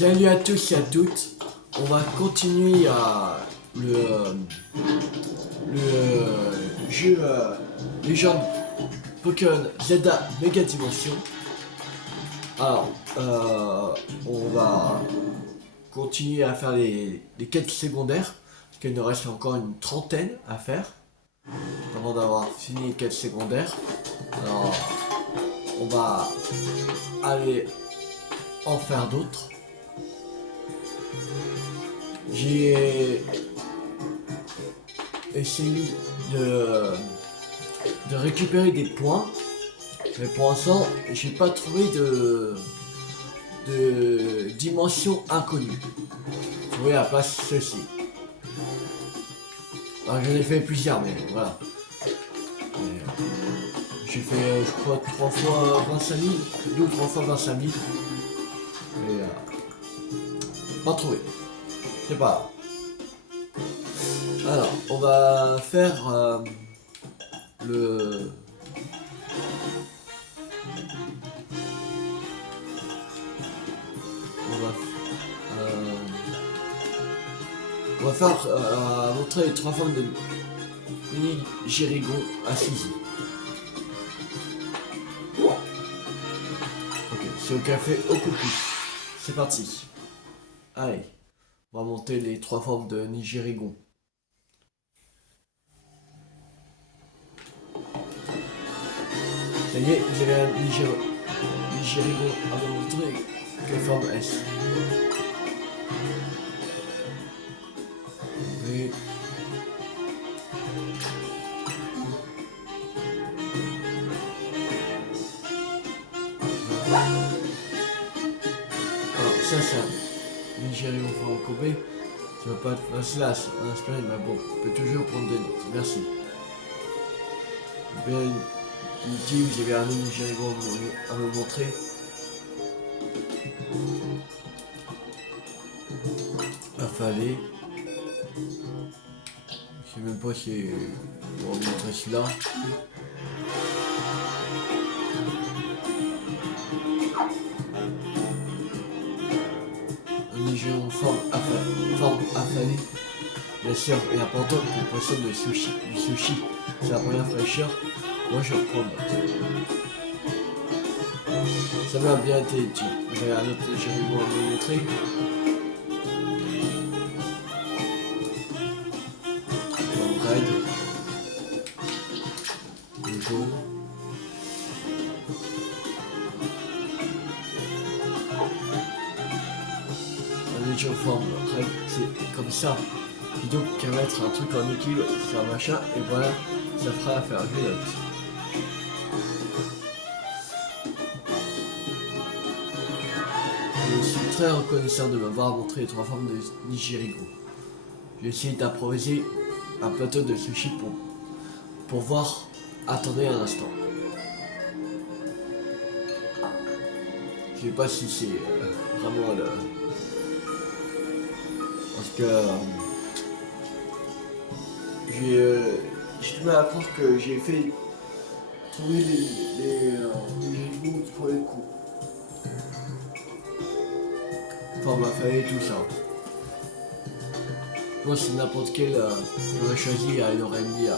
Salut à tous et à toutes. On va continuer le jeu Légende Pokémon Zelda Mega Dimension. Alors, on va continuer à faire les quêtes secondaires, parce qu'il nous reste encore une trentaine à faire avant d'avoir fini les quêtes secondaires. Alors, on va aller en faire d'autres. J'ai essayé de récupérer des points, mais pour l'instant j'ai pas trouvé de dimension inconnue. Vous voyez à la place ceci. Alors j'en ai fait plusieurs, mais voilà. J'ai fait je crois 3 fois 25 000, 2 ou 3 fois 25 000. Et pas trouvé. C'est pas grave. Alors, on va faire le... On va faire montrer les 3 formes de mini Girigo à Sisi. Ok, c'est au café au coucou. C'est parti. Allez, on va monter les 3 formes de Nigérigon. Ça y est, vous avez un Nigérigon à me montrer. Quelle forme est-ce? Oui. Alors ça c'est un Nigérigon forme courbée. Ça va pas être facile à inspirer, mais bon, on peut toujours prendre des notes. Merci. Ben, dit vous avez un Nigérigon à me montrer. Affalé. Je sais même pas si on va montrer celui-là. Un Nigérigon forme affalée. Bien sûr, il est important que le poisson du sushi. C'est la première fraîcheur. Moi je reprends note. Ça m'a bien été dit. J'ai un autre Nigérigon à me montrer. Forme règle, c'est comme ça. Et donc qu'à mettre un truc en équilibre, c'est un machin, et voilà, ça fera à faire une note. Je suis très reconnaissant de m'avoir montré les 3 formes de Nigérigo. J'ai essayé d'improviser un plateau de sushi pour voir. Attendez un instant. Je sais pas si c'est vraiment le... Parce que j'ai du mal à croire que j'ai fait trouver les mots pour les coups. Enfin, ma famille, tout ça. Moi, c'est n'importe quel j'aurais choisi, il aurait mis.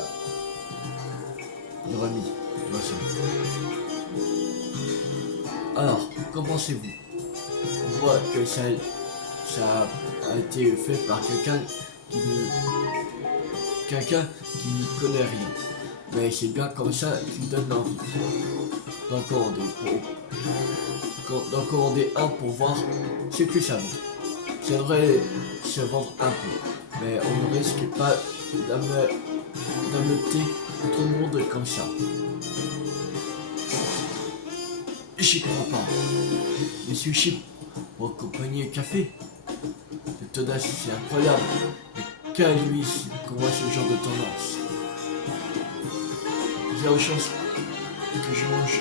Alors, qu'en pensez-vous? On voit que ça a été fait par quelqu'un qui ne connaît rien. Mais c'est bien comme ça qu'il donne l'envie d'en commander un pour voir ce que ça vaut. Ça devrait se vendre un peu, mais on ne risque pas d'ameuter tout le monde comme ça. J'y crois pas. Les sushis pour accompagner le café. Cette audace, c'est incroyable. Mais qu'à lui qu'on voit ce genre de tendance. Zéro chance que je mange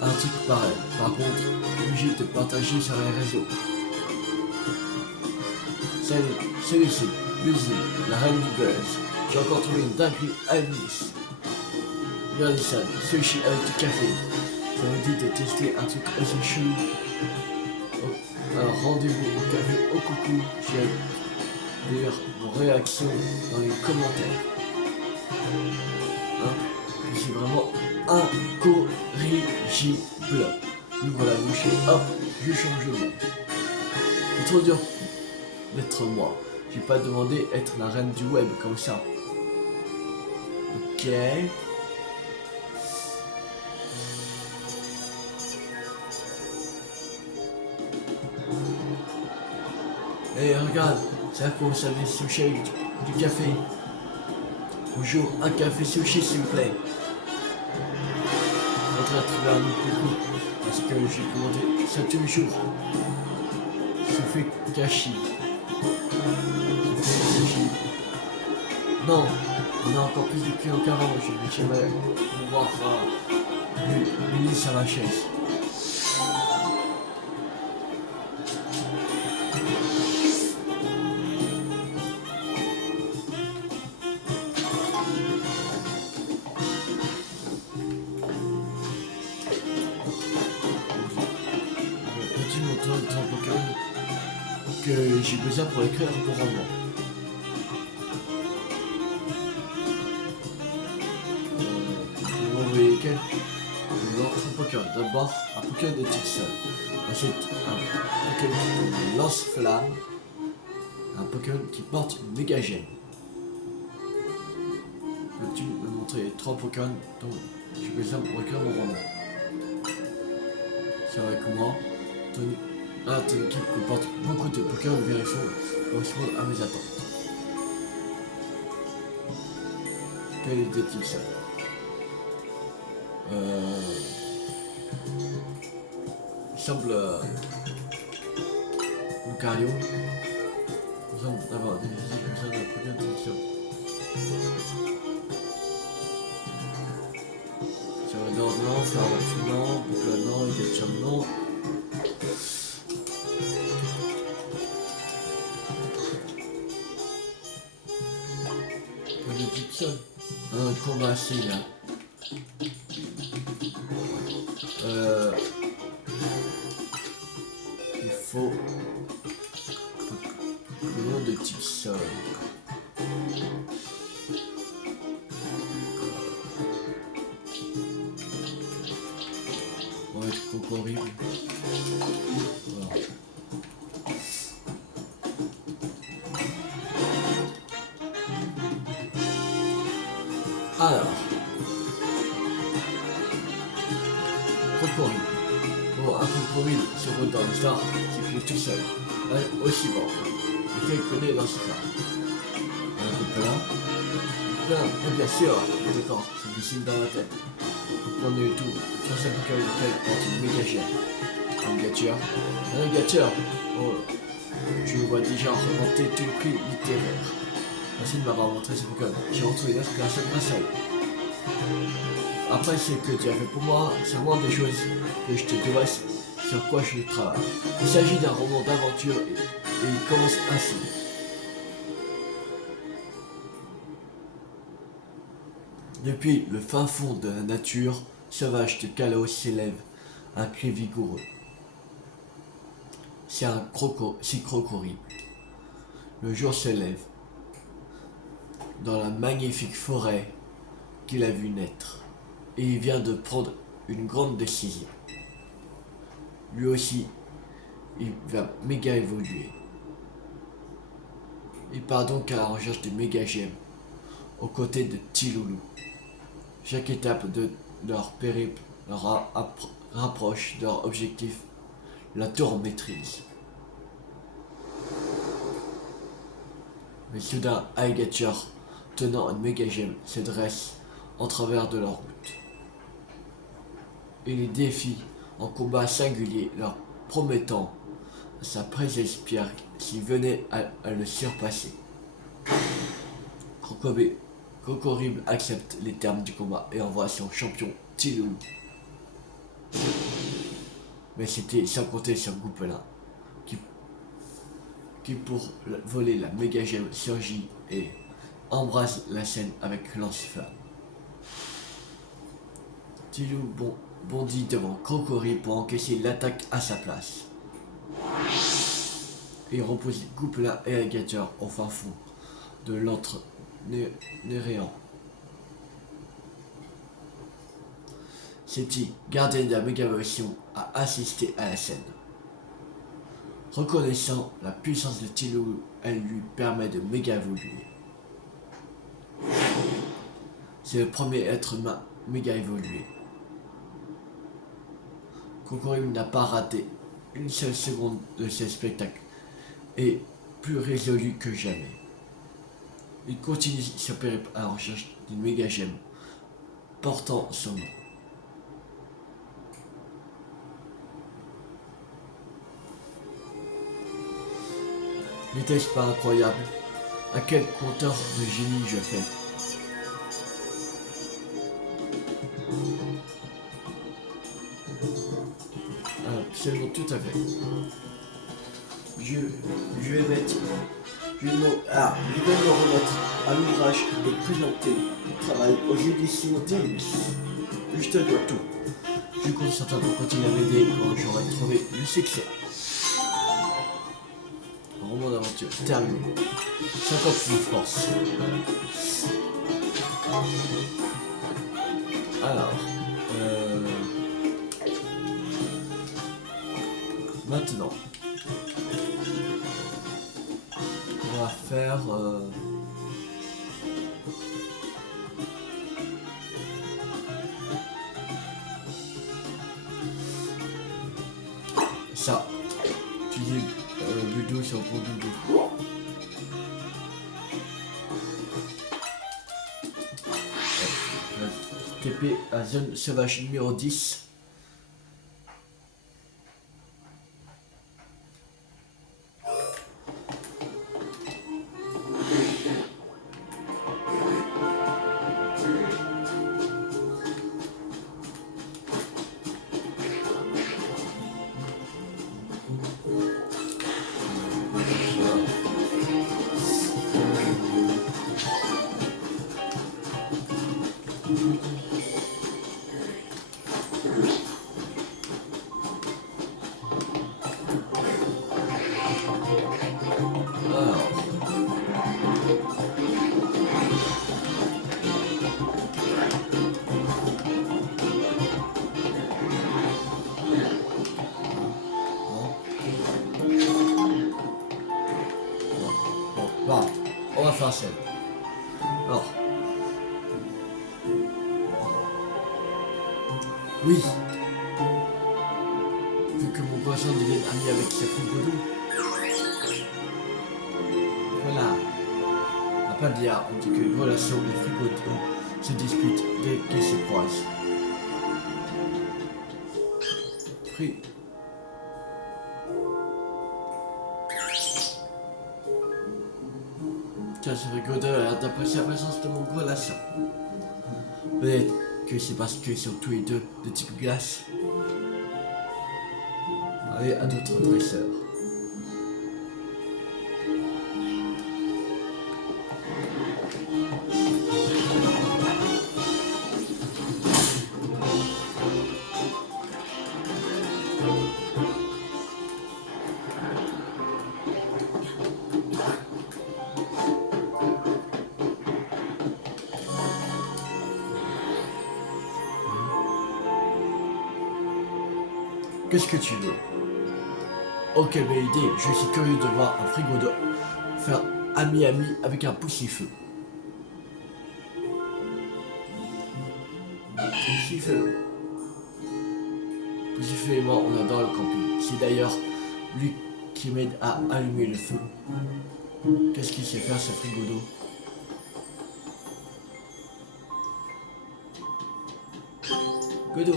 un truc pareil. Par contre, obligé de partager sur les réseaux. Salut, c'est Lucy, la reine du buzz. J'ai encore trouvé une dinguerie à Nice. Regardez ça, sushi avec du café. Ça vous dit de tester un truc assez chelou. Alors rendez-vous au café au coucou. J'ai lire vos réactions dans les commentaires. Hein, je suis vraiment incorrigible. J'ouvre la bouche et hop, je change le monde. C'est trop dur d'être moi. J'ai pas demandé être la reine du web comme ça. Ok. Et regarde, ça commence à venir sushi avec du café. Bonjour, un café sushi s'il vous plaît. Entrez à travers le coucou. Parce que j'ai commandé ça tous les jours. Ça fait gâchis. Non, on a encore plus de clients qu'avant. J'aimerais pouvoir une liste à ma chaise. Petit montant de temps que j'ai besoin pour écrire mon roman. Vous m'envoyez quel Pokémon. D'abord un Pokémon de type sol. Ensuite un Pokémon de lance-flamme. Un Pokémon qui porte une méga gemme. Peux-tu me montrer les 3 Pokémon dont j'ai besoin pour écrire mon roman? C'est avec moi. Ton équipe comporte beaucoup de Pokémon de vérification correspondent à mes attentes. Quel était-il ça? Il semble Lucario. Il semble avoir des visites comme ça dans la première dimension. Sur le nord, non, faire le non, boucle non, il est déjà non. Gibson. Un combat assez là. Il faut le nom de type sol. On va être horrible. Voilà. Alors, Crocodile. Pour un Crocodile se roule dans l'histoire, c'est plus tout seul. Aussi bon. Lequel connaît dans ce cas. Un Poupelin. Bien sûr, d'accord, ça me dessine dans la tête. Vous prenez tout. Sur cette Pokémon lequel porte une méga gemme. Un Gature. Un Gature. Oh, je me vois déjà remonter tout le prix littéraire. Merci de m'avoir montré ce Pokémon. J'ai retrouvé notre personne grâce à eux. Après ce que tu as fait pour moi, c'est vraiment des choses que je te dois sur quoi je travaille. Il s'agit d'un roman d'aventure et il commence ainsi. Depuis le fin fond de la nature sauvage de Kalos s'élève un cri vigoureux. C'est un crocodile. Le jour se lève dans la magnifique forêt qu'il a vu naître. Et il vient de prendre une grande décision. Lui aussi, il va méga évoluer. Il part donc à la recherche de méga gemmes, aux côtés de Tiloulou. Chaque étape de leur périple leur rapproche de leur objectif, la tour maîtrise. Mais soudain, Aigature, tenant une méga gemme, se dresse en travers de leur route. Et les défie en combat singulier, leur promettant sa précieuse pierre s'il venait à le surpasser. Crocodile accepte les termes du combat et envoie son champion Tiloulou. Mais c'était sans compter son Goupelin qui pour voler la méga gemme surgit et embrase la scène avec lance-flamme. Tiloulou bondit devant Crocodile pour encaisser l'attaque à sa place. et repose Goupelin et Alligator au fin fond de l'antre néréan. Septi, gardien de la Mégavotion, a assisté à la scène. Reconnaissant la puissance de Tilou, elle lui permet de méga-évoluer. C'est le premier être humain méga-évolué. Kokorim n'a pas raté une seule seconde de ce spectacle et plus résolu que jamais. Il continue son périple à la recherche d'une méga gemme portant son nom. N'était-ce pas incroyable? À quel compteur de génie je fais? Absolument tout à fait. Je vais mettre. Je vais me remettre à l'ouvrage et présenter mon travail aux éditions d'Elis. Je te dois tout. Je compte sur toi pour continuer à m'aider quand j'aurai trouvé le succès. Roman d'aventure terminé. 50 000 force. Alors, maintenant, on va faire ça. Tu dis Budo sur gros Budo. TP à zone sauvage numéro 10. On va faire celle. Alors. Oui. Vu que mon voisin devienne ami avec ses frigodos. Voilà. On n'a pas dire, on dit que les relations des frigodos se disputent dès qu'ils se croisent. Free. Tiens, ce frigodo a l'air d'apprécier la présence de mon relation. Peut-être que c'est parce qu'ils sont tous les deux de type glace. Allez, à d'autres dresseurs. Qu'est-ce que tu veux? Oh, quelle belle idée! Je suis curieux de voir un frigodo faire ami-ami avec un poussifeu. Poussifeu. Poussifeu et moi, on adore le camping. C'est d'ailleurs lui qui m'aide à allumer le feu. Qu'est-ce qu'il sait faire, ce frigodo? Godo!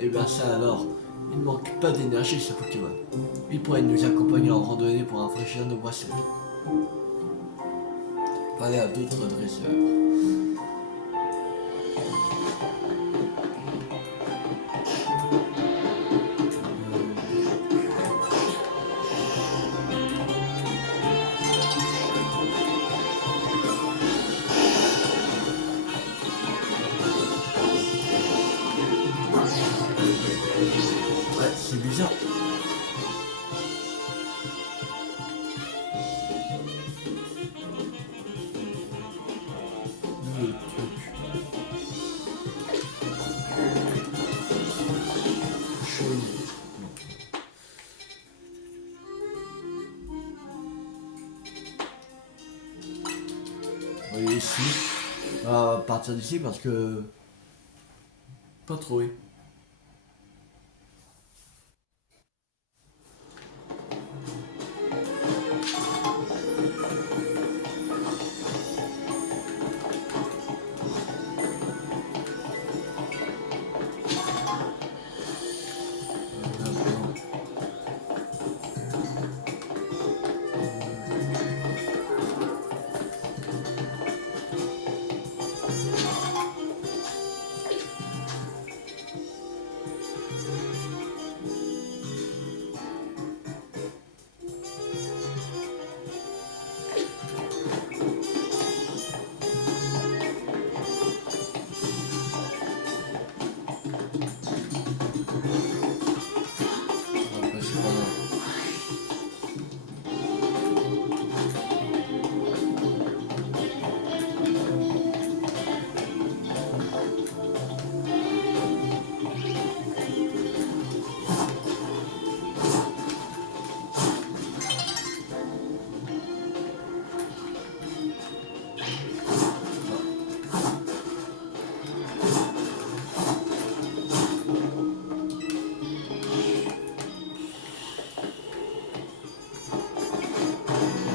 Et bien ça alors, il ne manque pas d'énergie ce Pokémon. Il pourrait nous accompagner en randonnée pour rafraîchir nos boissons. Parler à d'autres dresseurs. Viens. Le truc. Chaud. Oui, ici. On va partir d'ici parce que... Pas trop, oui. Après, c'est pas mal.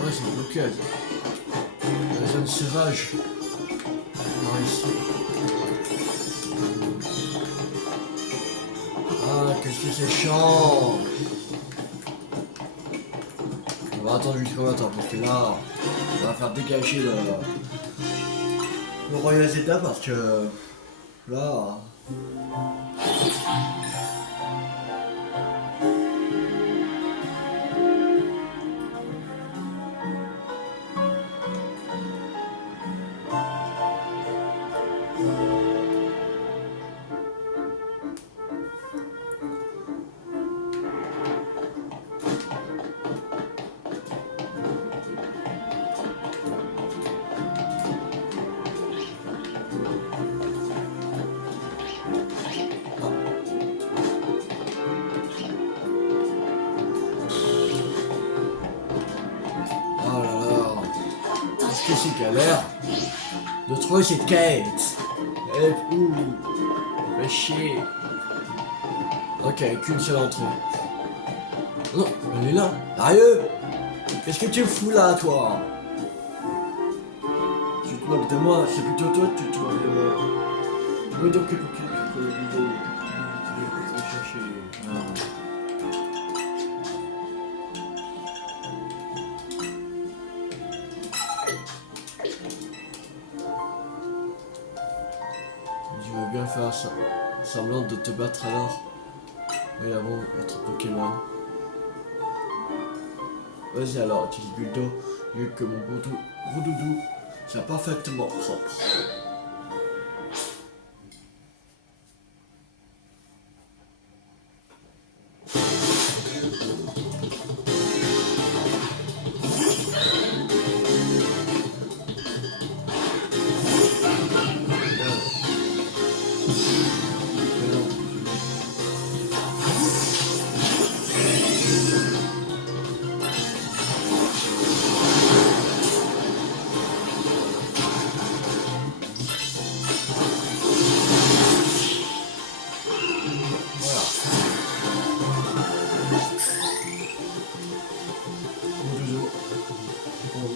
Ouais, c'est bloqué. La zone sauvage. Non, ici. Ah, qu'est-ce que c'est chiant. On va attendre jusqu'au matin parce que là, on va faire dégager le Royal Zeta parce que là. Oh là là. Est-ce que c'est galère de trouver cette quête? Et ouh, fais chier. Ok, qu'une seule entrée. Non, elle est là. Sérieux? Qu'est-ce que tu fous là, toi? Tu te moques de moi, c'est plutôt toi que tu te moques de moi. Oui, donc pour quelle vidéo je vais chercher. Je veux bien faire ça, semblant de te battre alors. Oui, avant votre Pokémon. Vas-y alors, utilise Buldo, vu que mon gros doudou, c'est parfaitement propre.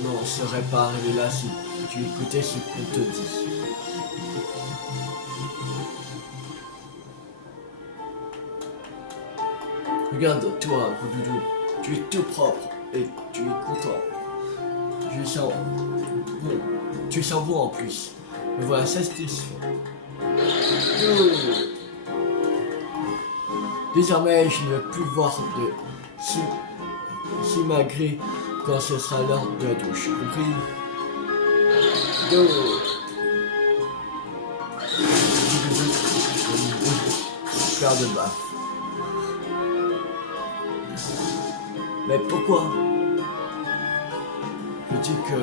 On ne serait pas arrivé là si tu écoutais ce qu'on te dit. Regarde, toi, Goudoudou, tu es tout propre et tu es content. Tu sens bon en plus. Me voilà satisfait. Désormais, je ne veux plus voir de simagrée quand ce sera l'heure de la douche. Compris? Faire de baffe. Mais pourquoi? Je dis que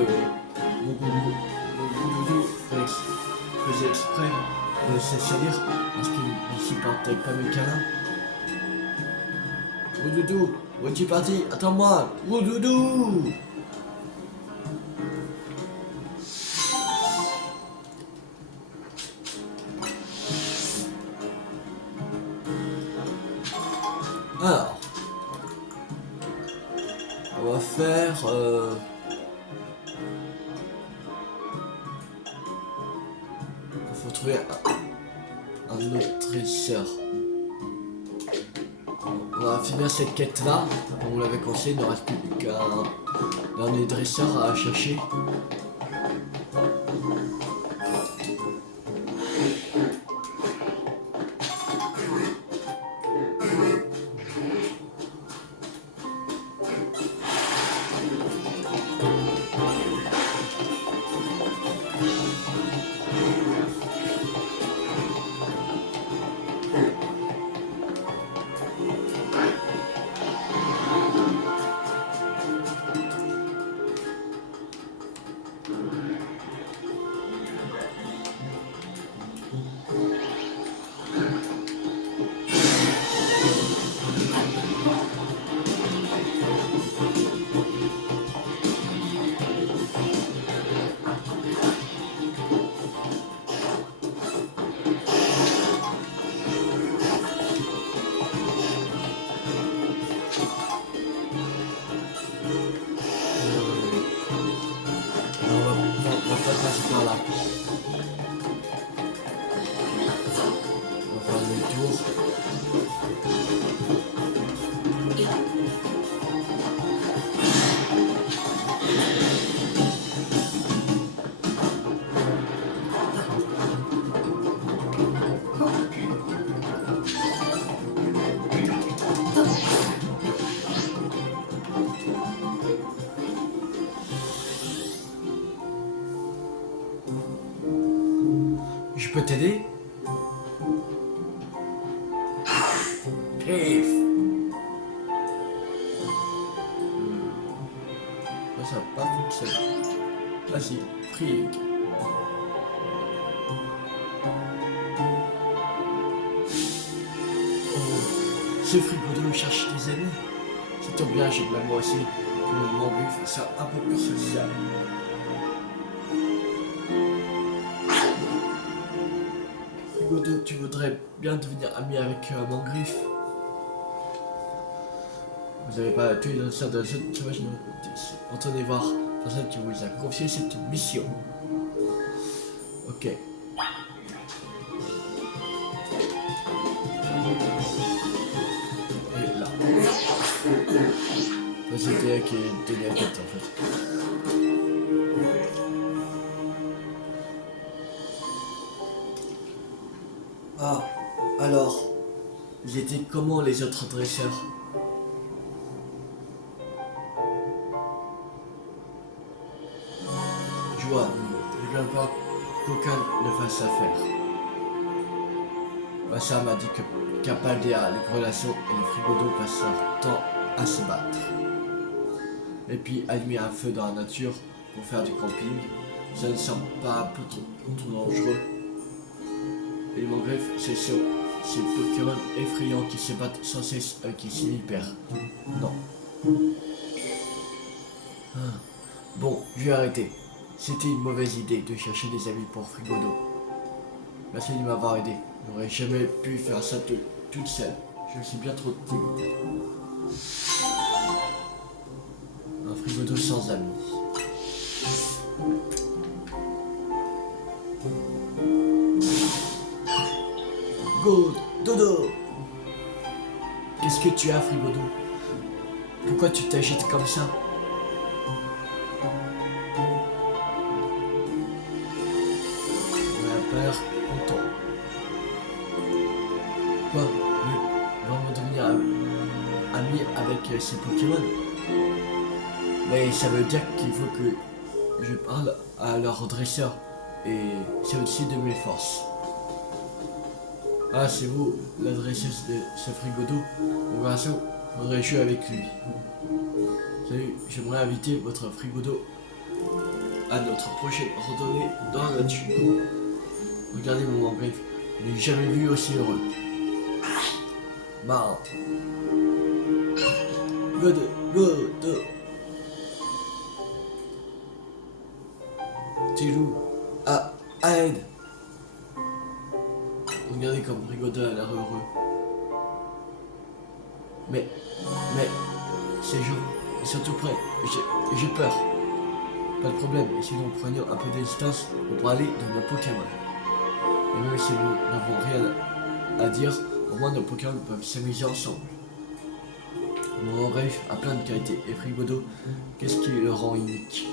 mon doudou faisait exprès de le salir parce qu'il ne supportait pas mes câlins. Mon doudou, où es-tu parti? Attends-moi, mon doudou! Alors, on va faire... il faut trouver un autre dresseur. On va finir cette quête-là. Comme on l'avait conseillé, il ne reste plus qu'un dernier dresseur à chercher. On va pas passer par là. On va faire demi-tour. Je peux t'aider? Griffe. Ça va pas fonctionner. Vas-y, frig. Oh, ce frigo cherche des amis. Ça tombe bien, j'ai de moi aussi. Pour mon but, faut ça un peu plus social. Frigodo, tu voudrais bien devenir ami avec Mangriffe? Vous n'avez pas tué l'insert de la zone sauvage. Entendez voir, personne qui vous a confié cette mission. Ok. Et là. Ça c'était qui est donné à quête en fait. Ah, alors, ils étaient comment les autres dresseurs? Je vois, je viens pas qu'aucun ne fasse affaire. Ça m'a dit que Capaldea, les relations et les frigodos passent leur temps à se battre. Et puis allumer un feu dans la nature pour faire du camping, ça ne semble pas un peu trop dangereux. Et les mangrifes, c'est sûr, ces Pokémon effrayants qui se battent sans cesse avec les Sinipères. Non. Ah. Bon, je vais arrêter. C'était une mauvaise idée de chercher des amis pour Frigodo. Merci de m'avoir aidé. Je n'aurais jamais pu faire ça toute seule. Je suis bien trop timide. Un Frigodo sans amis. Go, dodo! Qu'est-ce que tu as, Frigodo? Pourquoi tu t'agites comme ça? On a peur, content. Quoi? Vraiment devenir ami avec ces Pokémon? Mais ça veut dire qu'il faut que je parle à leur dresseur. Et c'est au-dessus de mes forces. Ah, c'est vous, l'adresseuse de ce Frigodo. Mon garçon, Faudrait jouer avec lui. Salut, j'aimerais inviter votre frigodo à notre prochaine randonnée dans la nature. Regardez mon griffe, je n'ai jamais vu aussi heureux. Marre. Good. Tilou. Aide. Regardez comme Rigoda a l'air heureux. Mais, ces gens, ils sont tout près. J'ai peur. Pas de problème, sinon prenons un peu de distance pour parler de nos Pokémon. Et même si nous n'avons rien à dire, au moins nos Pokémon peuvent s'amuser ensemble. Mon rêve a plein de qualités. Et Frigodo, qu'est-ce qui le rend unique?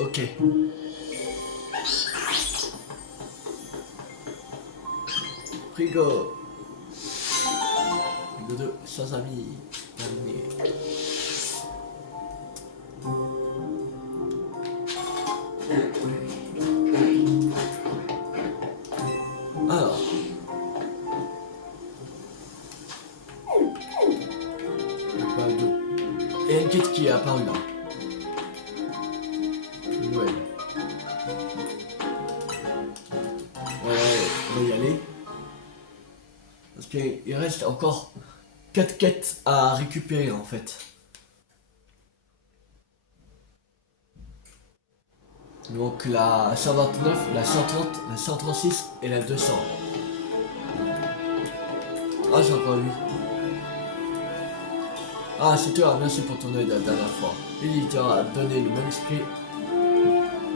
Ok. Frigo 2, sans amis. Terminé. Alors. Et une quête qui est apparue là. Ouais. On va y aller. Parce qu'il reste encore 4 quêtes à récupérer en fait. Donc la 129, la 130, la 136 et la 200. Ah, c'est encore lui. Ah, c'est toi, merci pour ton aide la dernière fois. L'éditeur a donné le manuscrit.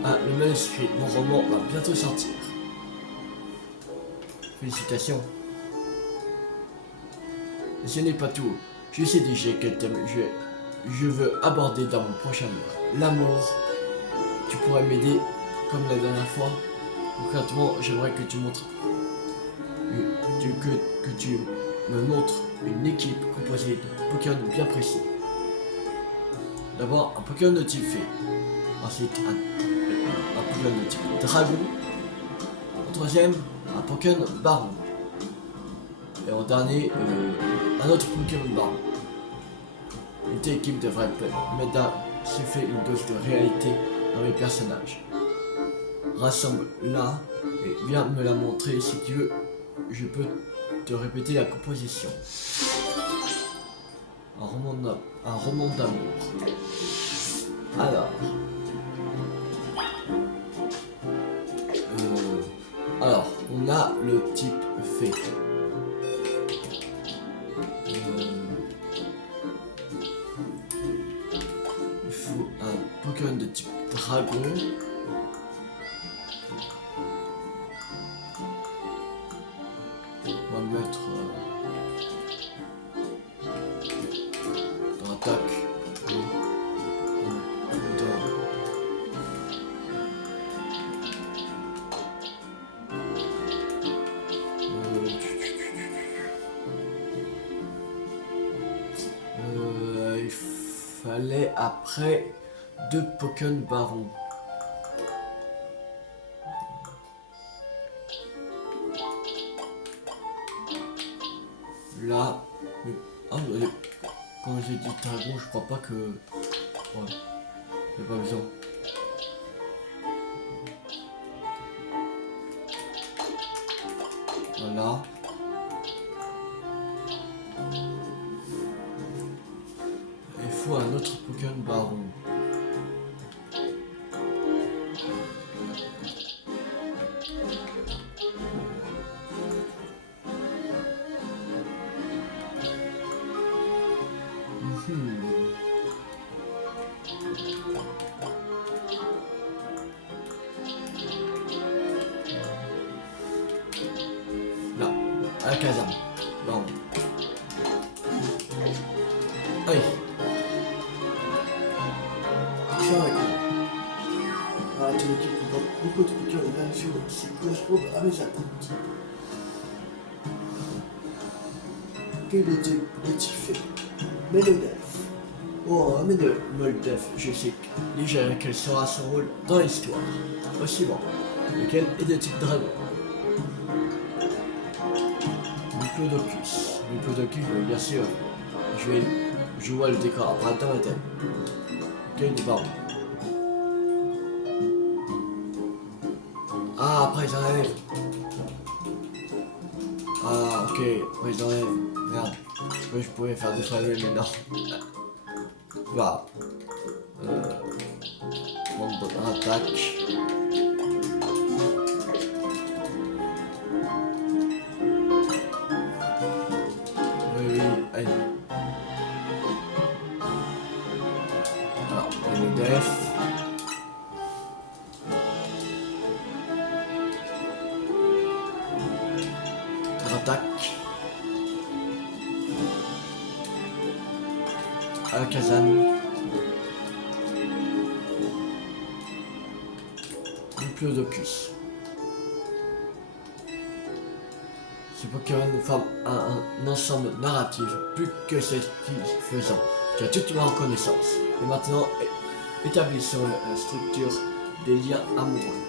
Ah, le manuscrit, mon roman va bientôt sortir. Félicitations. Ce n'est pas tout. Je sais déjà quel thème je veux aborder dans mon prochain livre. L'amour. Tu pourrais m'aider comme la dernière fois. Concrètement, j'aimerais que tu montres que tu me montres une équipe composée de Pokémon bien précis. D'abord un Pokémon de type fée. Ensuite un Pokémon de type dragon. En troisième, un Pokémon baron. Et en dernier, un autre Pokémon baron. Une telle équipe devrait m'aider à siffler une dose de réalité dans mes personnages. Rassemble-la et viens me la montrer si tu veux. Je peux te répéter la composition. Un roman d'amour. Alors, on a le type fée. Il faut un Pokémon de type dragon. On va mettre dans attaque. Il fallait après 2 Pokémon barons. Là, quand j'ai dit dragon, je crois pas que... Ouais, j'ai pas besoin. Voilà. Il faut un autre Pokémon baron. Là, à la caserne. Bon. Allez. Tiens avec moi. Ah, tu m'occupes beaucoup de Pokémon qui correspondent à mes attentes. Quel est le type fait? Mélodef. Oh, Mélodef, je sais déjà quel sera son rôle dans l'histoire. Au suivant, lequel est de type dragon. Diplodocus. Diplodocus, bien sûr, je vois le décor apparaître dans ma tête. Ok, du baron. Ah, après j'enlève. Ah, ok, après j'enlève. Merde. Je pouvais faire des fois mais non. Voilà. Monde attaque. Oui, allez. Alors, le def. Attaque. Alakazam. Diplodocus. Ce Pokémon forme un ensemble narratif plus que satisfaisant. Tu as toute ma reconnaissance. Et maintenant, établissons la structure des liens amoureux.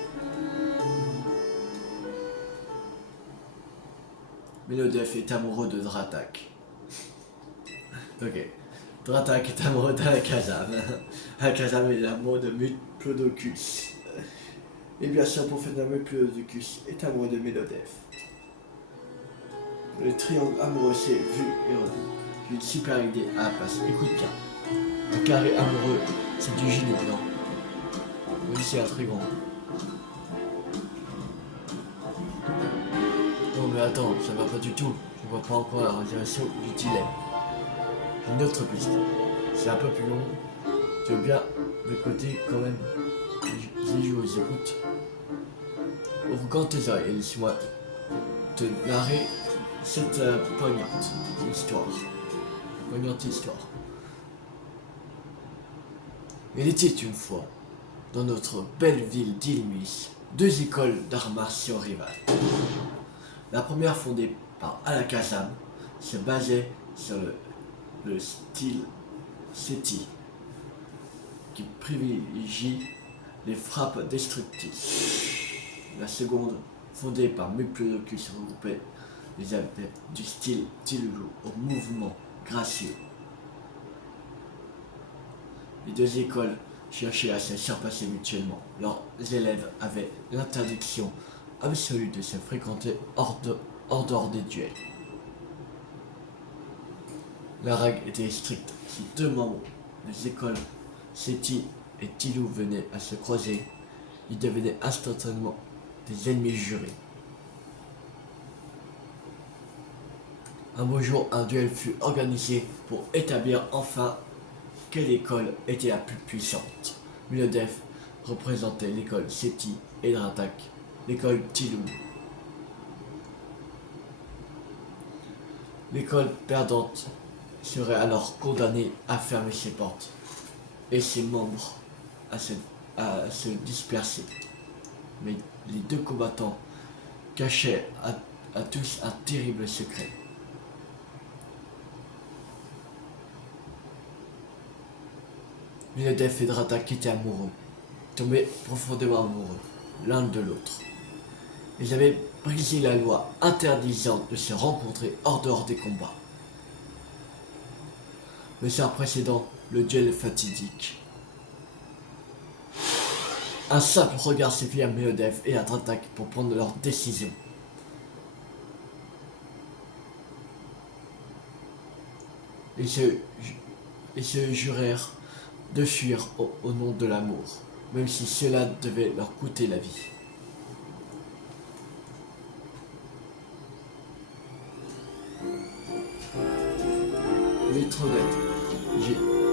Melodef est amoureux de Dratak. Ok. Dratak est amoureux d'Alakazam. Alakazam est amoureux de Diplodocus. Et bien sûr, Professeur Diplodocus est amoureux de Melodef. Le triangle amoureux s'est vu et revu. J'ai une super idée à la place. Écoute bien. Un carré amoureux, c'est du génie, non? Oui, c'est un triangle. Non mais attends, ça va pas du tout. Je vois pas encore la résolution du dilemme. J'ai une autre piste. C'est un peu plus long. Tu veux bien de côté quand même. J'y joue, j'écoute. Ouvre grand tes oreilles et laisse-moi te narrer cette poignante histoire. Poignante histoire. Il était une fois, dans notre belle ville d'Ilmis, deux écoles d'arts martiaux rivales. La première, fondée par Alakazam, se basait sur le style Seti, qui privilégie les frappes destructrices. La seconde, fondée par Diplodocus, regroupait les adeptes du style Tilulu au mouvement gracieux. Les deux écoles cherchaient à se surpasser mutuellement. Leurs élèves avaient l'interdiction absolue de se fréquenter hors dehors des duels. La règle était stricte. Si deux membres des écoles Seti et Tilou venaient à se croiser, ils devenaient instantanément des ennemis jurés. Un beau jour, un duel fut organisé pour établir enfin quelle école était la plus puissante. Melodef représentait l'école Seti et Dratak, l'école Tilou. L'école perdante serait alors condamnée à fermer ses portes et ses membres à se disperser. Mais les deux combattants cachaient à tous un terrible secret. Melodef et Dratak étaient amoureux, tombés profondément amoureux l'un de l'autre. Ils avaient brisé la loi interdisant de se rencontrer hors dehors des combats. Le soir précédent, le duel fatidique. Un simple regard suffit à Melodef et à Dratak pour prendre leur décision. Ils se jurèrent de fuir au nom de l'amour, même si cela devait leur coûter la vie. Je vais être honnête,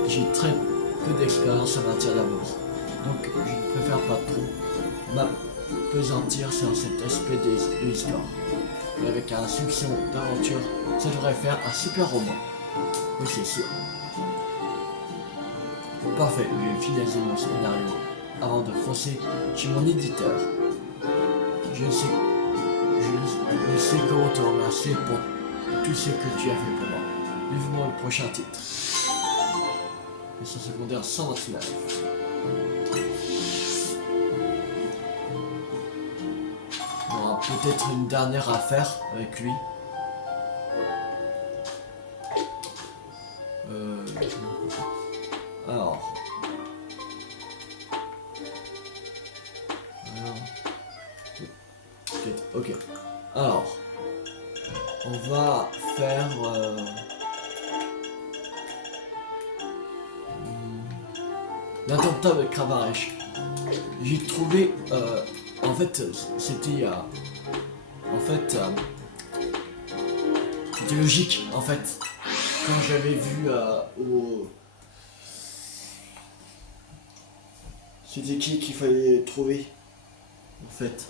j'ai très peu d'expérience en matière d'amour, donc je ne préfère pas trop m'apesantir sur cet aspect de l'histoire. Mais avec un soupçon d'aventure, ça devrait faire un super roman. Oui, c'est sûr. Parfait, je vais finaliser mon scénario avant de foncer chez mon éditeur. Je ne sais comment te remercier pour tout ce que tu as fait pour moi. Vivement le prochain titre. Mission secondaire 129. On aura peut-être une dernière affaire avec lui. Ok. Alors, on va faire l'attentat avec Kravarech. J'ai trouvé, en fait, c'était, en fait, c'était logique, en fait, quand j'avais vu au, c'était qui qu'il fallait trouver, en fait.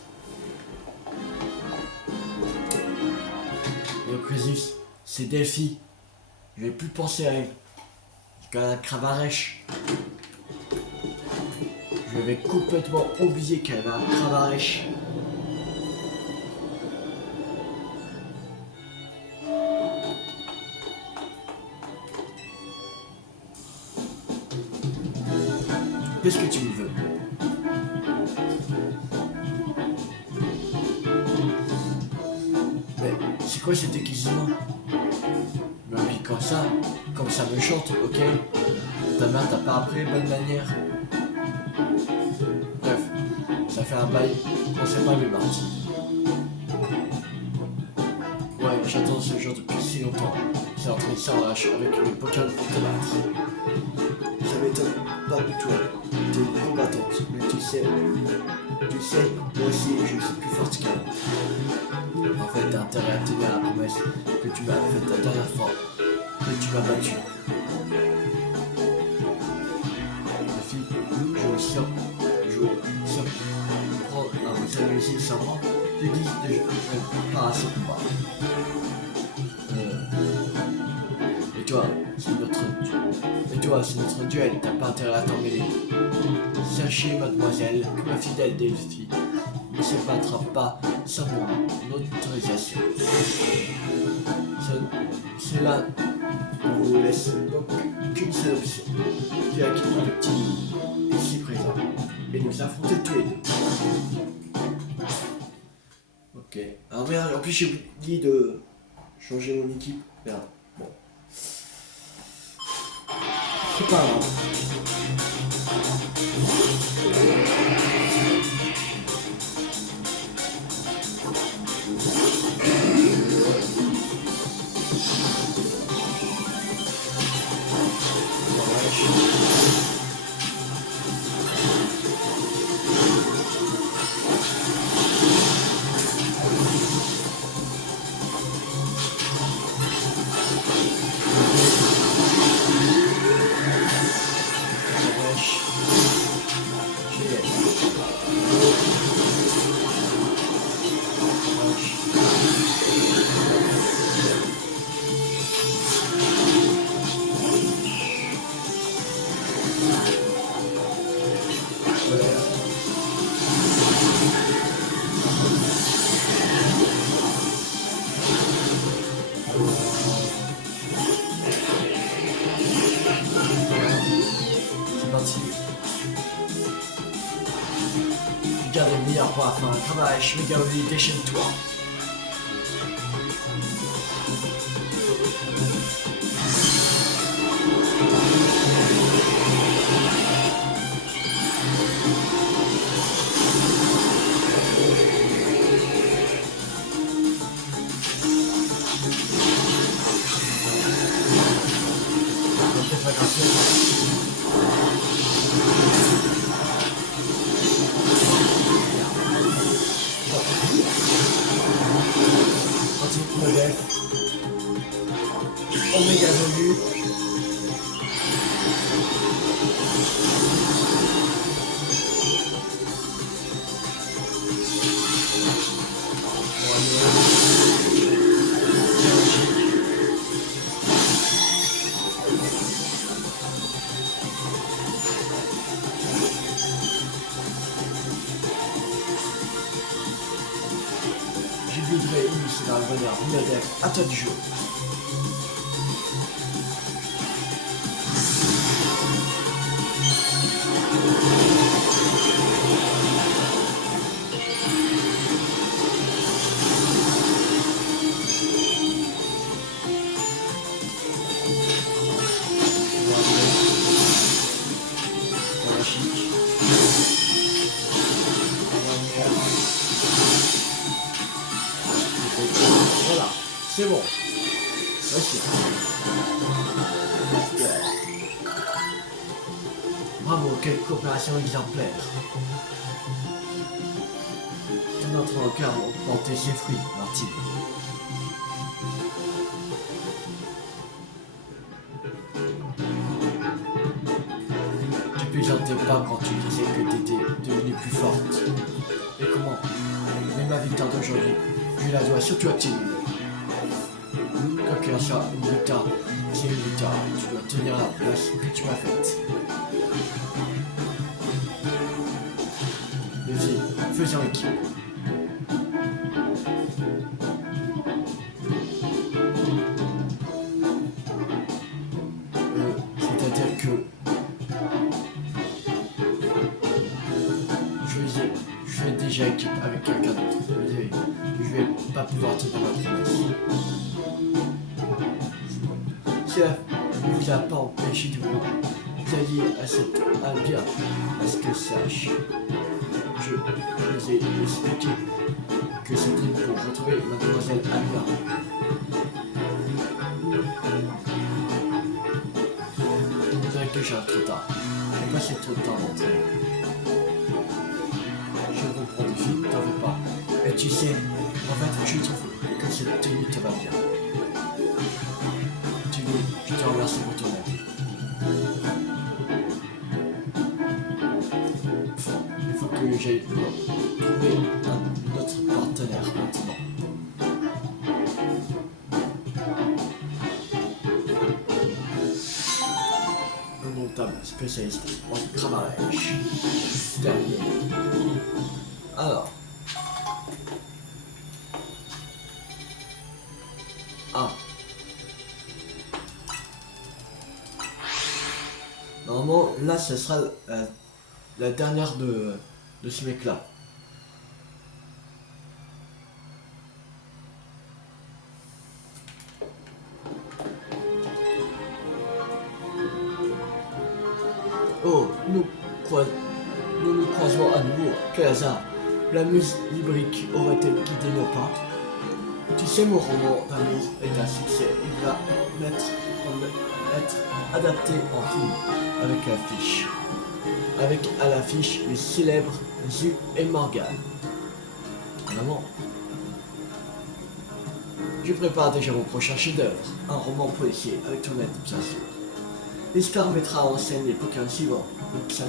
Et au Crésus, c'est Delphi. Je vais plus penser à elle. C'est quand même Kravarech. Je vais complètement oublier qu'elle a un Kravarech. Qu'est-ce que tu me veux? Mais c'est quoi cet déguisement? Mais oui, comme ça me chante, ok? Ta mère t'a pas appris les bonnes manières. Bref, ça fait un bail qu'on s'est pas vu, Marty. Ouais, j'attends ce jour depuis si longtemps. C'est entré sans lâche avec une Pokémon pour te battre. Ça m'étonne pas du tout. T'es une combattante, mais tu sais, moi aussi je suis plus forte qu'avant. En fait, t'as intérêt à tenir la promesse que tu m'as faite la dernière fois, que tu m'as battu. Ma fille, je sens prendre un retard musique sans moi. Je dis de pas à ce combat. Et toi, c'est notre duel, t'as pas intérêt à t'en mêler. Sachez, mademoiselle, que ma fidèle Delphi ne se battra pas sans mon autorisation. Cela ne vous laisse donc qu'une seule option. Tu as quitté le petit ici présent et nous affronter tous les deux. Ok. Ah merde, en plus j'ai oublié de changer mon équipe. Merde. Bon. C'est pas grave. Garde le meilleur pour la fin. Kravarech, Megaloli, déchaîne-toi. Oméga Volu. J'ai voudrais initier dans le bonheur, Minodef, à toi du jeu. c'est bon. Merci. Super. Bravo, quelle coopération exemplaire. Notre cœur a porté ses fruits, Martine. Tu plaisantais pas quand tu disais que t'étais devenue plus forte. Et comment? Mais ma victoire d'aujourd'hui, je la dois surtout à Tim. Quoi qu'il en soit, une victoire, c'est une victoire. Tu dois tenir la place que tu m'as faite. Vas-y, faisons équipe. C'est-à-dire que je fais déjà équipe avec quelqu'un d'autre. Je vais pas pouvoir tenir ma promesse. Cela ne vous a pas empêché de vous allier à cette Albia, à ce que sache. Je vous ai expliqué que c'était pour retrouver mademoiselle Albia. On dirait que j'ai trop tard. J'ai passé trop de temps à rentrer. Je reprends des filles, t'en veux pas. Et tu sais, en fait, je trouve que cette tenue te va bien. Je te remercie pour ton aide. Il faut que j'aille trouver un autre partenaire maintenant. Un notable spécialiste en camarage. Terminé. Alors. Ah. Normalement, là, ce sera la dernière de ce mec-là. Oh, nous nous croisons à nouveau. Quel hasard. La muse lyrique aurait-elle guidé nos pas? Tu sais, mon roman d'amour est un succès. Il va être adapté en film avec l'affiche. Avec à l'affiche les célèbres Jules et Morgan. Vraiment. Je prépare déjà mon prochain chef-d'œuvre, un roman policier avec ton aide, bien sûr. L'histoire mettra en scène les Pokémon suivants, donc ça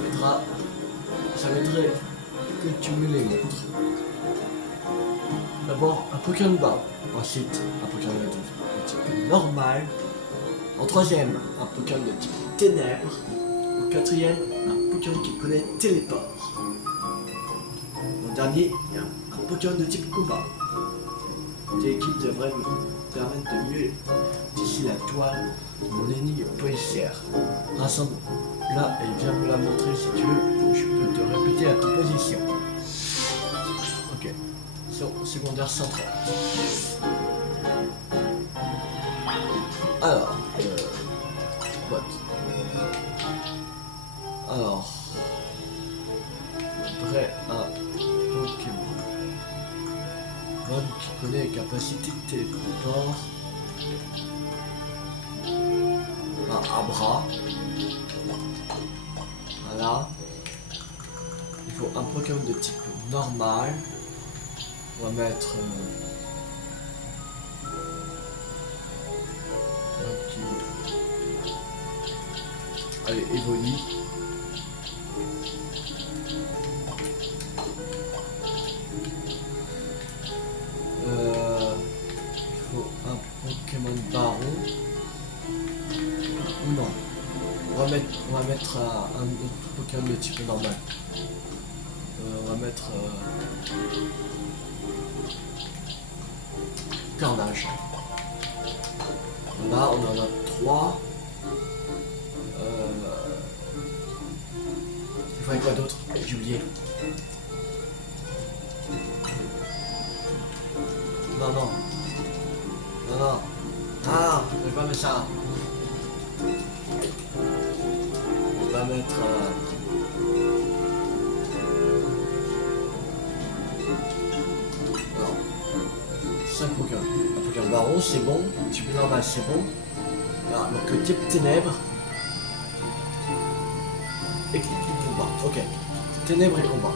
m'aiderait que tu me les montres. D'abord un Pokémon bas, ensuite un Pokémon de type normal, en troisième un Pokémon de type ténèbres, en quatrième un Pokémon qui connaît téléport. En dernier, il y a un Pokémon de type combat. Tes équipes devraient me permettre de mieux tisser la toile de mon énigme policière. Rassemble-la et viens me la montrer si tu veux. Je peux te répéter la composition. Ok. Secondaire central. Alors, what? Alors, après un Pokémon. Qui connaît les capacités de téléport. Un Abra. Voilà. Il faut un Pokémon de type normal. On va mettre allez, Evoli. Il faut un Pokémon Baron. Ou non. On va mettre un autre Pokémon de type normal. On va mettre Carnage. Là, on en a 3. Il faudrait quoi d'autre? J'ai oublié. Non, non. Non, non. Ah, je vais pas mettre ça. On va mettre... non. 5 Pokémon. Un Regarde, baron, c'est bon. Type normal, c'est bon. Alors, donc le type ténèbres. Et combat. Ok. Ténèbres et combat.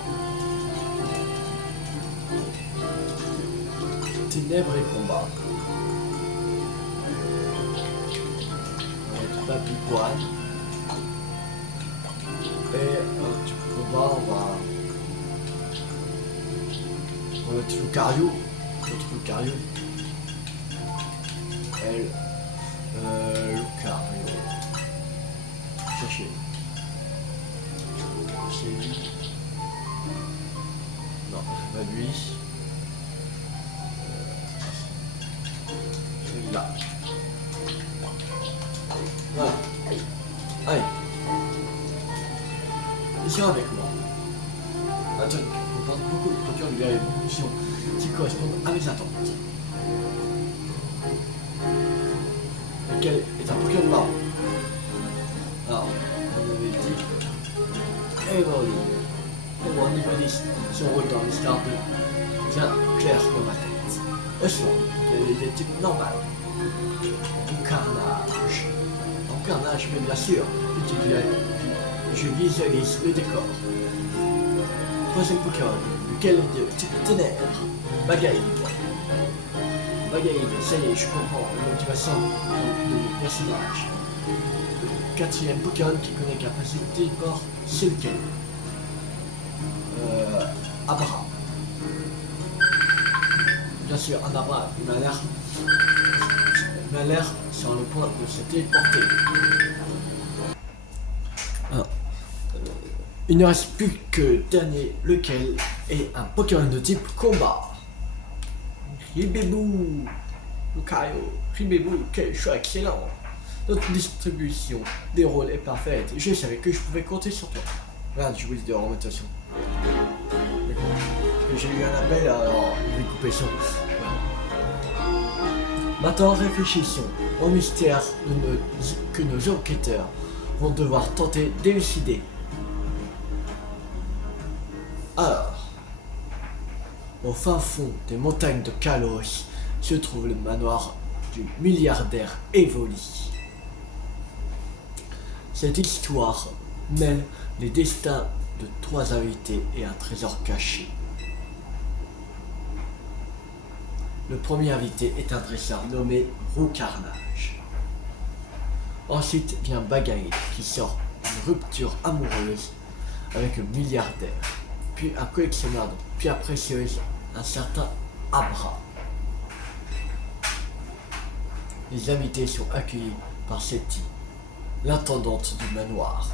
Ténèbres et combat. On va mettre Babipoine. Et type combat, on va mettre Lucario. Notre Lucario. Elle. Lucario. Cherchez. C'est lui. Non, c'est pas lui. Celui-là. Voilà. Allez. Viens avec moi. Attends, on parle beaucoup de Pokémon de l'évolution qui correspondent à mes attentes. Lequel est un Pokémon marron. Alors, on avait dit Evoli. Pour moi, niveau 10, son rôle dans l'histoire de bien clair dans ma tête. Au suivant, il y a des types normales. Encarnage. Encarnage, mais bien sûr, je visualise le décor. Troisième Pokémon, lequel est de type ténèbres. Bagaïd. Bagaïd, ça y est, je comprends la motivation de mes personnages. Le quatrième Pokémon qui connaît capacité de téléport, c'est lequel? Abra. Bien sûr, un Abra, il m'a l'air sur le point de se téléporter. Il ne reste plus que le dernier, lequel est un Pokémon de type combat. Ribébou, Lucario, Ribébou, quel choix excellent. Notre distribution des rôles est parfaite. Je savais que je pouvais compter sur toi. Regarde, je vous dis de remontation. J'ai eu un appel, alors je vais couper ça. Maintenant, réfléchissons au mystère que nos enquêteurs vont devoir tenter d'élucider. Alors, au fin fond des montagnes de Kalos se trouve le manoir du milliardaire Evoli. Cette histoire mêle les destins de 3 invités et un trésor caché. Le premier invité est un dresseur nommé Roucarnage. Ensuite vient Bagaïd qui sort d'une rupture amoureuse avec le milliardaire, puis un collectionneur de pierres précieuses, un certain Abra. Les invités sont accueillis par Seti, l'intendante du manoir.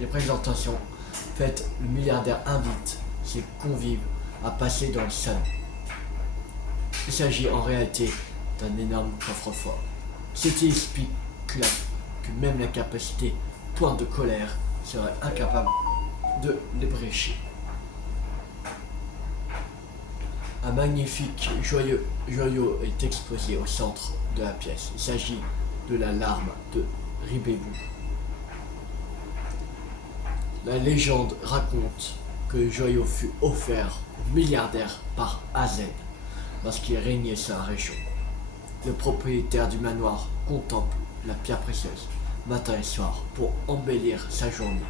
Les présentations faites, le milliardaire invite ses convives à passer dans le salon. Il s'agit en réalité d'un énorme coffre-fort. Seti explique que même la capacité pointe de colère serait incapable de l'ébrécher. Un magnifique joyau est exposé au centre de la pièce. Il s'agit de la larme de Ribébou. La légende raconte que le joyau fut offert au milliardaire par AZ lorsqu'il régnait sur la région. Le propriétaire du manoir contemple la pierre précieuse matin et soir pour embellir sa journée.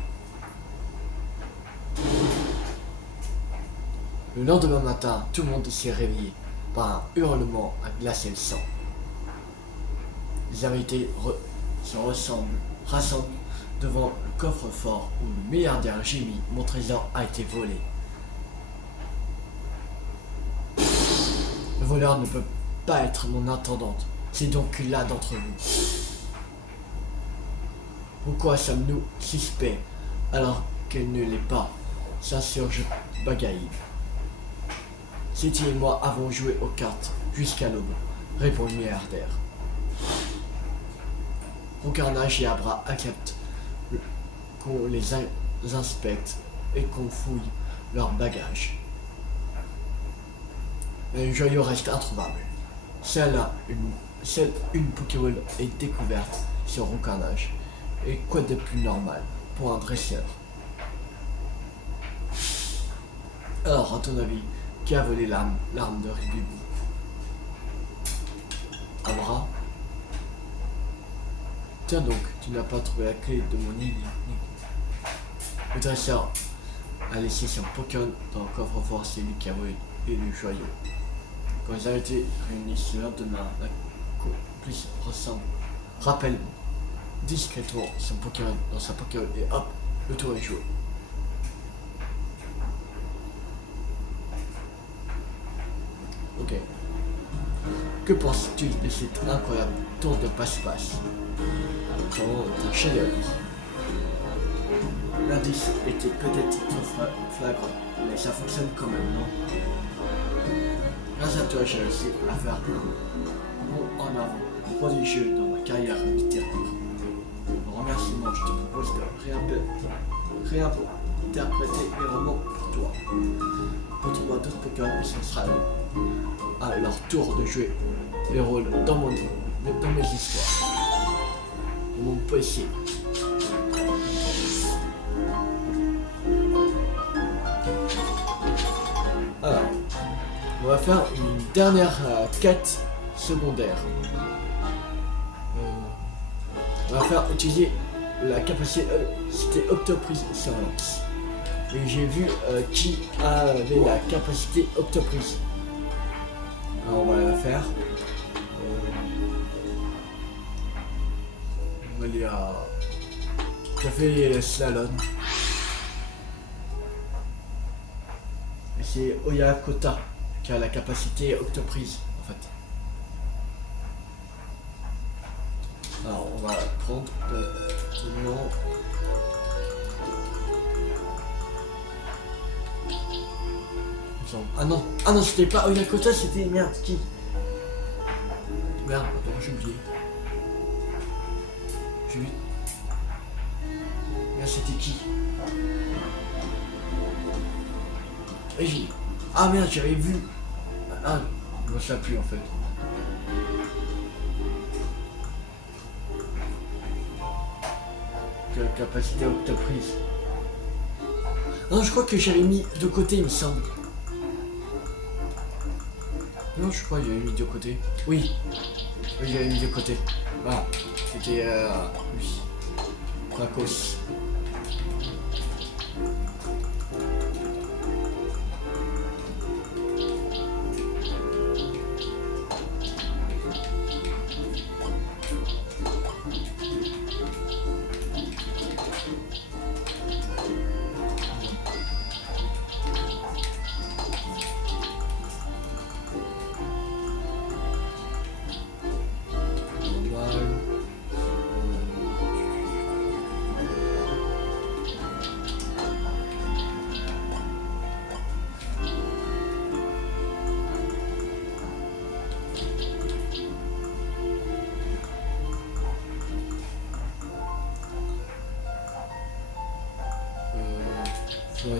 Le lendemain matin, tout le monde s'est réveillé par un hurlement à glacer le sang. Les invités se rassemblent devant le coffre-fort où le milliardaire gémit. Mon trésor a été volé. Le voleur ne peut pas être mon intendante. C'est donc l'un d'entre vous. Pourquoi sommes-nous suspects alors qu'elle ne l'est pas? S'insurge Bagaïd. Seti et moi avons joué aux cartes jusqu'à l'aube, répond le milliardaire. Roucarnage et Abra acceptent qu'on les inspecte et qu'on fouille leurs bagages. Mais le joyau reste introuvable. Seule une Pokéball est découverte sur Roucarnage. Et quoi de plus normal pour un dresseur? Alors, à ton avis, Qui a volé l'arme de Ribibu? Abra. Tiens donc, tu n'as pas trouvé la clé de mon île. Le dresseur a laissé son Pokémon dans le coffre-fort, c'est lui qui a volé le joyau. Quand ils ont été réunis ce lendemain, la complice rappelle discrètement son Pokémon dans sa Pokémon et hop, le tour est joué. Ok. Que penses-tu de cet incroyable tour de passe-passe? C'est un chef-d'œuvre. L'indice était peut-être trop flagrant, mais ça fonctionne quand même, non? Grâce à toi, j'ai réussi à faire un bond en avant prodigieux dans ma carrière littéraire. En remerciement, je te propose de réinterpréter mes romans pour toi. Retrouve-moi d'autres Pokémon et ce sera à leur tour de jouer les rôles dans mes histoires. Dans mon poésie. Alors, on va faire une dernière quête secondaire. On va faire utiliser la capacité Octoprise sur Lance. Et j'ai vu qui avait la capacité Octoprise. Alors on va la faire. On va aller à Café Slalom. Et c'est Oyakota qui a la capacité Octoprise en fait. Alors on va prendre le nom. Ah non, c'était pas Oyakota, c'était merde, qui? Merde, attends, j'ai oublié. Merde, c'était qui? Ah merde, j'avais vu. Ah, je me souviens plus en fait. La capacité Octoprise. Non, je crois que j'avais mis de côté, il me semble. Non, je crois que j'avais mis de côté. Oui, j'avais mis de côté. Voilà, c'était oui. Quacos.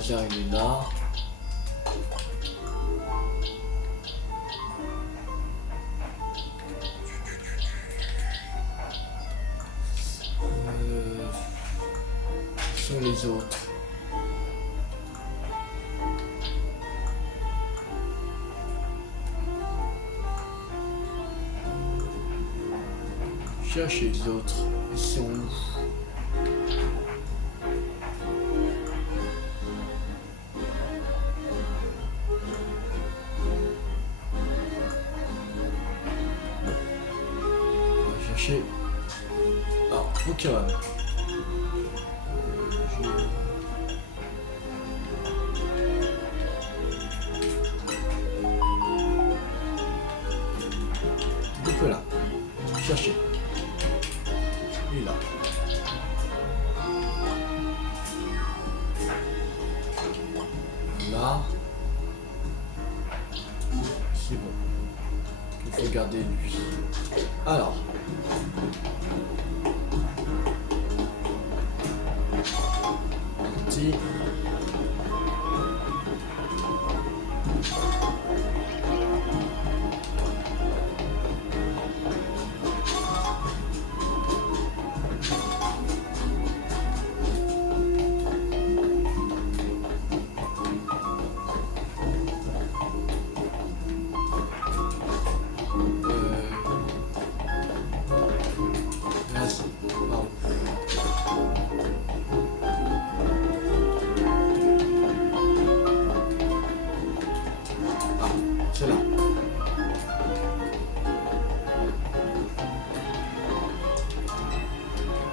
Il est là. Qui sont les autres? Cherchez les autres. Ils sont où? Alors, Pokémon. Donc là, chercher. Il est là. Là. C'est bon. Il faut garder lui. Alors. Petit.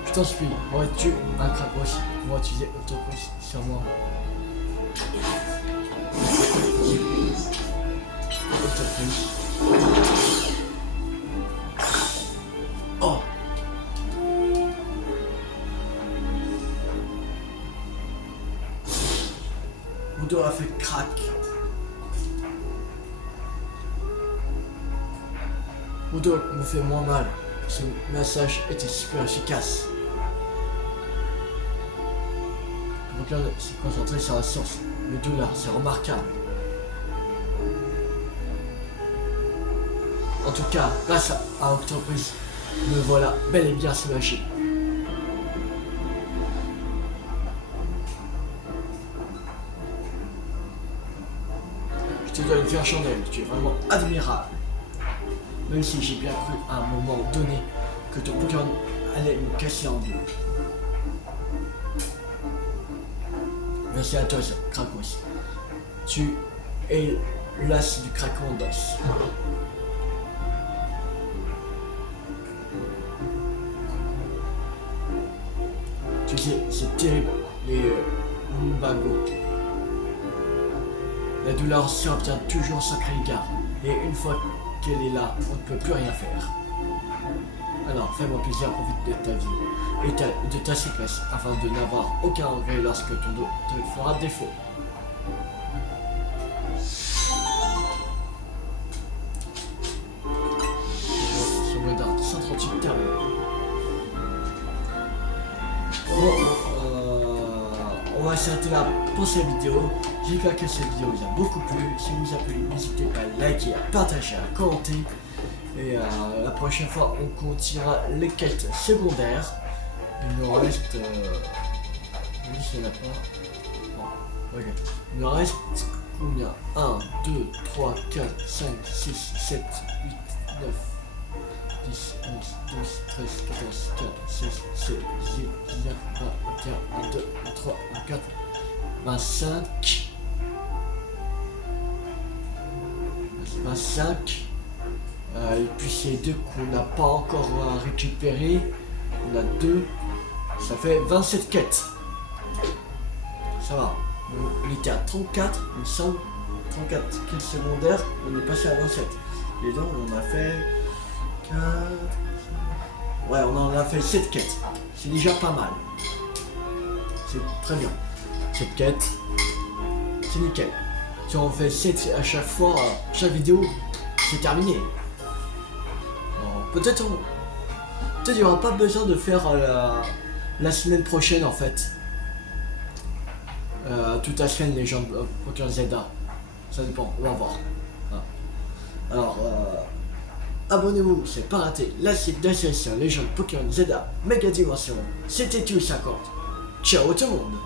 Je t'en supplie, aurais-tu un Krakos pour utiliser Autopus sur moi? Autopus. Oh! Udo a fait crack. Udo me fait moins mal. Ce massage était super efficace. Le Pokémon s'est concentré sur la source. Le douleur, c'est remarquable. En tout cas, grâce à Octopus, me voilà bel et bien soulagé. Je te dois une fière chandelle, tu es vraiment admirable. Même si j'ai bien cru à un moment donné que ton Pokémon allait me casser en deux. Merci à toi, Krakos. Tu es l'as du Krakondos. Tu sais, c'est terrible, les Lumbago. La douleur survient toujours sans créer garde. Et une fois qu'elle est là, on ne peut plus rien faire. Alors, fais-moi plaisir, profite de ta vie et de ta séquence afin de n'avoir aucun regret lorsque ton dos te fera défaut. Sauvegarde 138 termes. Bon, on va s'arrêter là pour cette vidéo. J'espère que cette vidéo vous a beaucoup plu. Si vous a plu, n'hésitez pas à liker, à partager, à commenter. Et la prochaine fois, on continuera les quêtes secondaires. Il nous reste... oui, il n'y en a pas. Bon, ok. Il nous reste combien? 1, 2, 3, 4, 5, 6, 7, 8, 9, 10, 11, 12, 13, 14, 15, 16, 17, 18, 19, 20, 21, 22, 23, 24, 25. 25. Et puis ces deux qu'on n'a pas encore récupéré, on a deux, ça fait 27 quêtes. Ça va, on était à 34, il me semble, 34 quêtes secondaires, on est passé à 27. Et donc on a fait 4... Ouais, on en a fait 7 quêtes, c'est déjà pas mal. C'est très bien. 7 quêtes, c'est nickel. Si on fait 7 à chaque fois, chaque vidéo, c'est terminé. Peut-être il n'y aura pas besoin de faire la semaine prochaine en fait. Toute la semaine les gens Pokémon Zelda. Ça dépend, on va voir. Alors abonnez-vous, c'est pas raté. La suite de la série Légende Pokémon Zelda Mega Dimension. C'était tout 50. Ciao tout le monde.